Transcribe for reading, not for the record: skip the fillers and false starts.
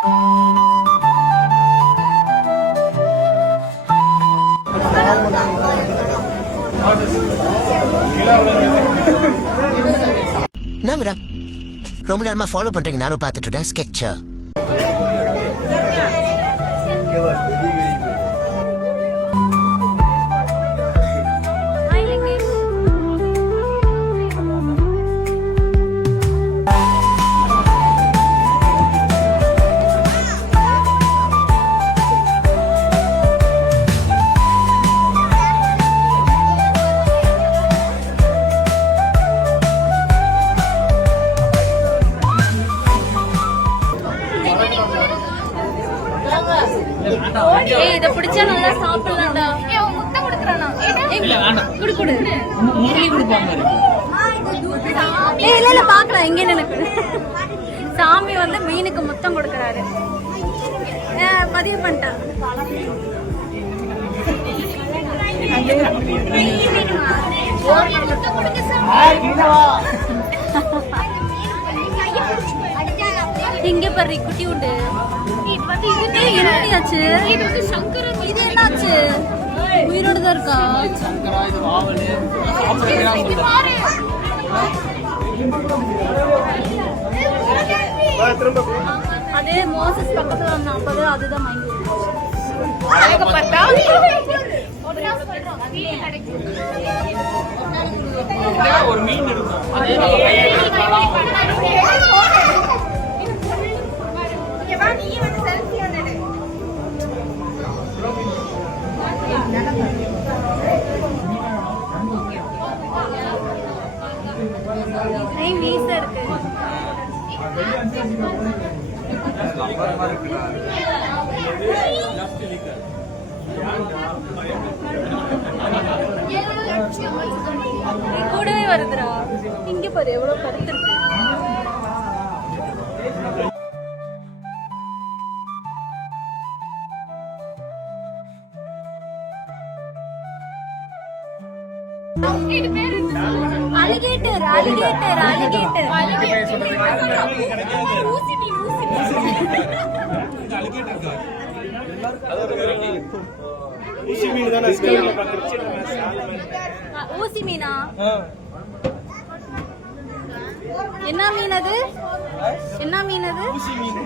என்ன மேடம் ரொம்ப நேரமா ஃபாலோ பண்றீங்க? நானும் பார்த்துட்டு ஸ்கெட்சா. ஏய் இத பிடிச்சா நல்லா சாப்பிடலாம்டா. ஏய் முட்டை குடுக்குறானா? இல்ல வேண்டாம். குடு குடு. முரளி குடுப்பாங்க. ஏய் இல்ல இல்ல பாக்கலாம் எங்க எனக்கு. சாமி வந்து மீனுக்கு முத்தம் கொடுக்கறாரு. பதிவு பண்ணிட்டா. முத்தம் கொடுக்க சாமி. இங்க பாரு குட்டி உண்டு. என்னடியாச்சு? இது வந்து சங்கரன். இது என்னாச்சு? உயிரோட தான் இருக்கா? சங்கரா இது வாவல். இது பாரு. அதே மோசஸ் பக்கத்துல வந்த அப்பவே அதுதான் மைண்ட். அங்க பார்த்தா ஒரு மீன் இருக்கும். அதே இருக்கு. கூடவே வருதுடா. இங்க பாரு எவ்வளவு கருத்து இருக்கு. அலிகேட்டர் அலிகேட்டர் அலிகேட்டர் ஊசி மீன் ஊசி மீன் தான ஸ்கூல்ல பாக்குறீங்க. ஊசி மீனா? என்ன மீன் அது? என்ன மீன் அது? ஊசி மீன்.